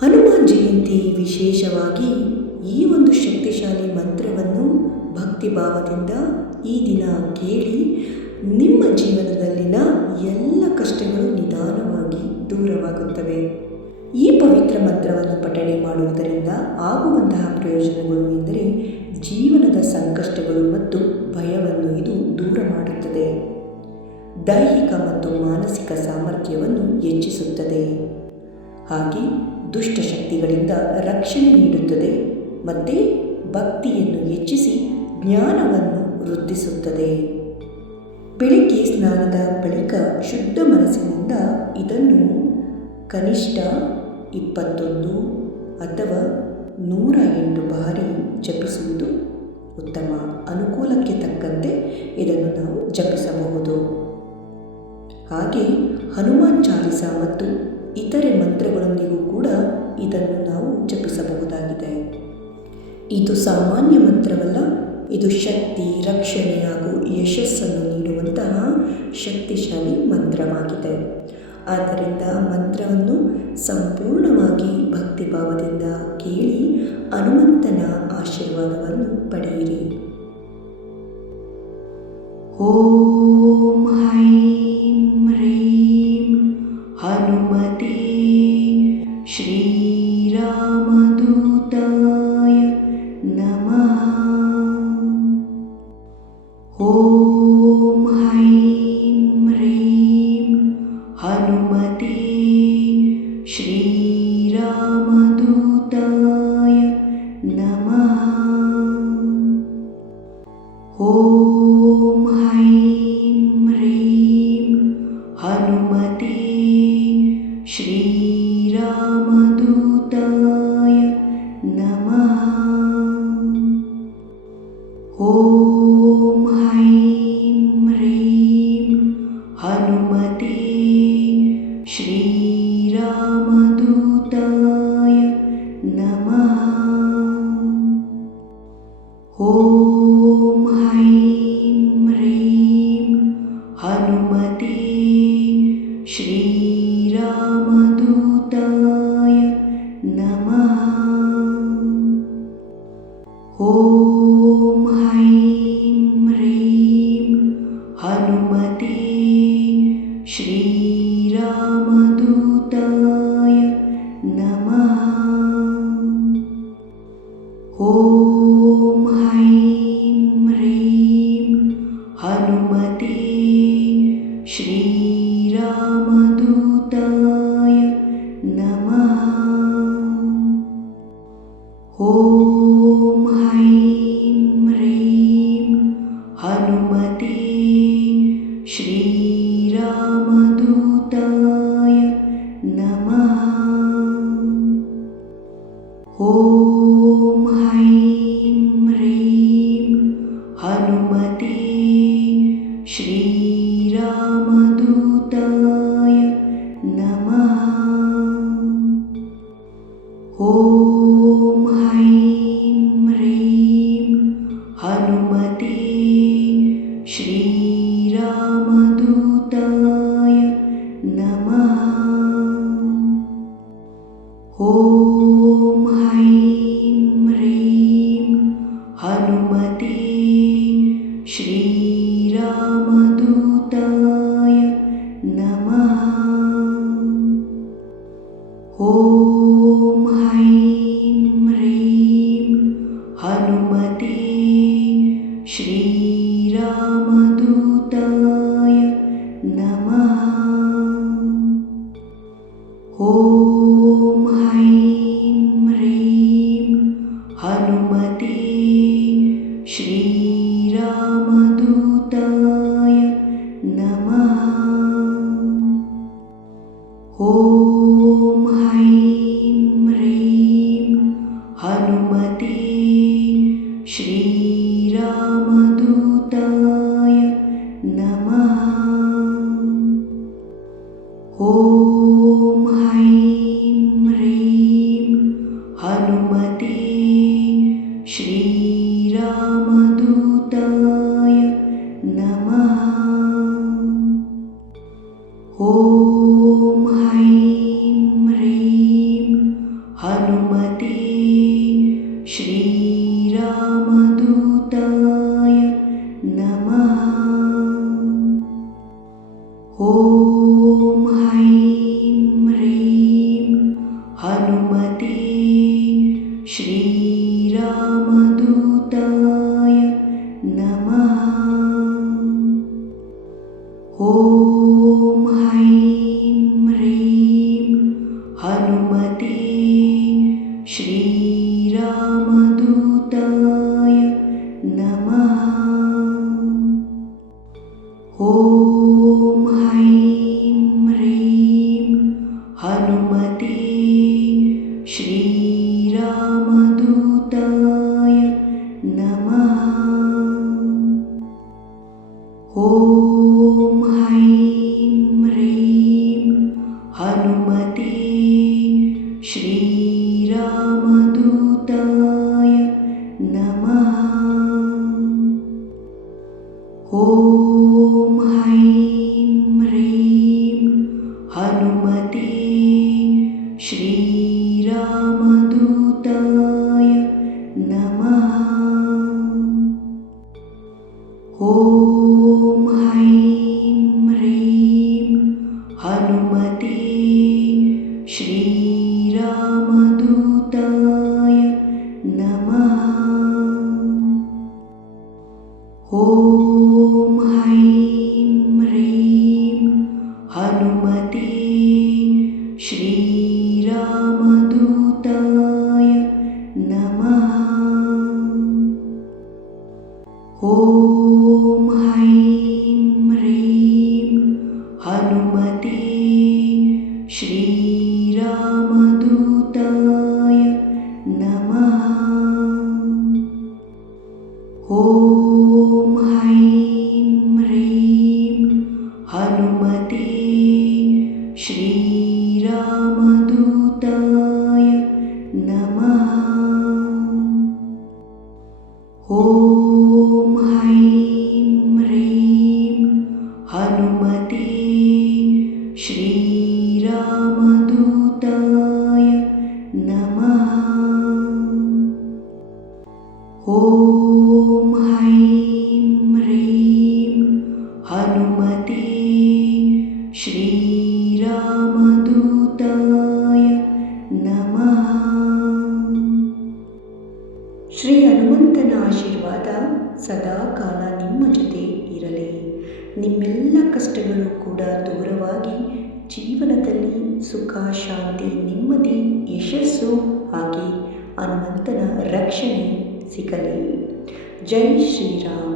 ಹನುಮಾನ್ ಜಯಂತಿ ವಿಶೇಷವಾಗಿ ಈ ಒಂದು ಶಕ್ತಿಶಾಲಿ ಮಂತ್ರವನ್ನು ಭಕ್ತಿಭಾವದಿಂದ ಈ ದಿನ ಕೇಳಿ ನಿಮ್ಮ ಜೀವನದಲ್ಲಿನ ಎಲ್ಲ ಕಷ್ಟಗಳು ನಿಧಾನವಾಗಿ ದೂರವಾಗುತ್ತವೆ. ಈ ಪವಿತ್ರ ಮಂತ್ರವನ್ನು ಪಠಣೆ ಮಾಡುವುದರಿಂದ ಆಗುವಂತಹ ಪ್ರಯೋಜನಗಳು ಎಂದರೆ ಜೀವನದ ಸಂಕಷ್ಟಗಳು ಮತ್ತು ಭಯವನ್ನು ಇದು ದೂರ ಮಾಡುತ್ತದೆ. ದೈಹಿಕ ಮತ್ತು ಮಾನಸಿಕ ಸಾಮರ್ಥ್ಯವನ್ನು ಹೆಚ್ಚಿಸುತ್ತದೆ. ಹಾಗೆ ದುಷ್ಟಶಕ್ತಿಗಳಿಂದ ರಕ್ಷಣೆ ನೀಡುತ್ತದೆ ಮತ್ತು ಭಕ್ತಿಯನ್ನು ಹೆಚ್ಚಿಸಿ ಜ್ಞಾನವನ್ನು ವೃದ್ಧಿಸುತ್ತದೆ. ಬೆಳಿಗ್ಗೆ ಸ್ನಾನದ ಬಳಿಕ ಶುದ್ಧ ಮನಸ್ಸಿನಿಂದ ಇದನ್ನು ಕನಿಷ್ಠ 21 ಅಥವಾ 108 ಬಾರಿ ಜಪಿಸುವುದು ಉತ್ತಮ. ಅನುಕೂಲಕ್ಕೆ ತಕ್ಕಂತೆ ಇದನ್ನು ನಾವು ಜಪಿಸಬಹುದು. ಹಾಗೆ ಹನುಮಾನ್ ಚಾಲಿಸ ಮತ್ತು ಇತರೆ ಮಂತ್ರಗಳೊಂದಿಗೂ ಕೂಡ ಇದನ್ನು ನಾವು ಜಪಿಸಬಹುದಾಗಿದೆ. ಇದು ಸಾಮಾನ್ಯ ಮಂತ್ರವಲ್ಲ, ಇದು ಶಕ್ತಿ, ರಕ್ಷಣೆ ಹಾಗೂ ಯಶಸ್ಸನ್ನು ನೀಡುವಂತಹ ಶಕ್ತಿಶಾಲಿ ಮಂತ್ರವಾಗಿದೆ. ಆದ್ದರಿಂದ ಮಂತ್ರವನ್ನು ಸಂಪೂರ್ಣವಾಗಿ ಭಕ್ತಿಭಾವದಿಂದ ಕೇಳಿ ಹನುಮಂತನ ಆಶೀರ್ವಾದವನ್ನು ಪಡೆಯಿರಿ. ಓಂ ಹೈಂ ಹ್ರೀಂ ಹನುಮತೆ ಶ್ರೀರಾಮದೂತಾಯ ನಮಃ. ಓಂ ಹೈಂ ಹ್ರೀಂ ಹನುಮತೆ ಶ್ರೀರಾಮದೂತಾಯ ನಮಃ. ಓಂ ಹೈಂ ಹ್ರೀಂ ಹನುಮತೆ ಶ್ರೀರಾಮದೂತಾಯ ನಮಃ. ಓಂ ಹೈಂ ಹ್ರೀಂ ಹನುಮತೆ ಶ್ರೀರಾಮದೂತಾಯ ನಮಃ. ಓಂ ಹೈಂ ಹ್ರೀಂ ಹನುಮತೆ ಶ್ರೀರಾಮದೂತಾಯ ನಮಃ. ಓಂ ಹೈಂ ಹ್ರೀಂ ಹನುಮತೆ ಶ್ರೀರಾಮದೂತಾಯ ನಮಃ. ಓಂ ಹೈಂ ಹ್ರೀಂ ಹನುಮತೆ ಶ್ರೀರಾಮದೂತಾಯ ನಮಃ. ಓಂ ಹೈಂ ಹ್ರೀಂ ಹನುಮತೆ ಶ್ರೀರಾಮದೂತಾಯ ನಮಃ. ಓಂ ಹೈಂ ಹ್ರೀಂ ಹನುಮತೆ ಶ್ರೀರಾಮದೂತಾಯ ನಮಃ. ಓಂ ಹೈಂ ಹ್ರೀಂ ಹನುಮತೆ ಶ್ರೀರಾಮದೂತಾಯ ನಮಃ. ಓಂ ಹೈಂ ಹ್ರೀಂ ಹನುಮತೆ ಶ್ರೀರಾಮದೂತಾಯ ನಮಃ. ಓಂ ಹೈಂ ಹ್ರೀಂ ಹನುಮತೆ ಶ್ರೀರಾಮದೂತಾಯ ನಮಃ. ಓಂ ಹೈಂ ಹ್ರೀಂ ಹನುಮತೆ ಶ್ರೀರಾಮದೂತಾಯ ನಮಃ. ಓಂ ಹೈಂ ಹ್ರೀಂ ಹನುಮತೆ ಶ್ರೀರಾಮದೂತಾಯ ನಮಃ. ಓಂ ಹೈಂ ಹ್ರೀಂ ಹನುಮತೆ ಶ್ರೀರಾಮದೂತಾಯ ನಮಃ. ಓಂ ಹೈಂ ಹ್ರೀಂ हनुमते श्रीरामदूताय नमः। ॐ ऐं ह्रीं हनुमते श्रीरामदूताय नमः। ॐ ऐं ह्रीं हनुमते श्रीरामदूताय नमः। ॐ ऐं ह्रीं हनुमते श्रीरामदूताय नमः। ॐ ऐं ह्रीं हनुमते श्रीरामदूताय नमः। ॐ ऐं ह्रीं हनुमते श्रीरामदूताय नमः। ॐ ऐं ह्रीं हनुमते श्रीरामदूताय नमः। ॐ ऐं ह्रीं हनुमते श्रीरामदूताय नमः। ॐ ऐं ह्रीं हनुमते श्रीरामदूताय नमः। ಶ್ರೀ ಹನುಮಂತನ ಆಶೀರ್ವಾದ ಸದಾ ಕಾಲ ನಿಮ್ಮ ಜೊತೆ ಇರಲಿ. ನಿಮ್ಮೆಲ್ಲ ಕಷ್ಟಗಳು ಕೂಡ ದೂರವಾಗಿ ಜೀವನದಲ್ಲಿ ಸುಖ, ಶಾಂತಿ, ನೆಮ್ಮದಿ, ಯಶಸ್ಸು ಆಗಿ ಹನುಮಂತನ ರಕ್ಷಣೆ ಸಿಗಲಿ. ಜೈ ಶ್ರೀರಾಮ್.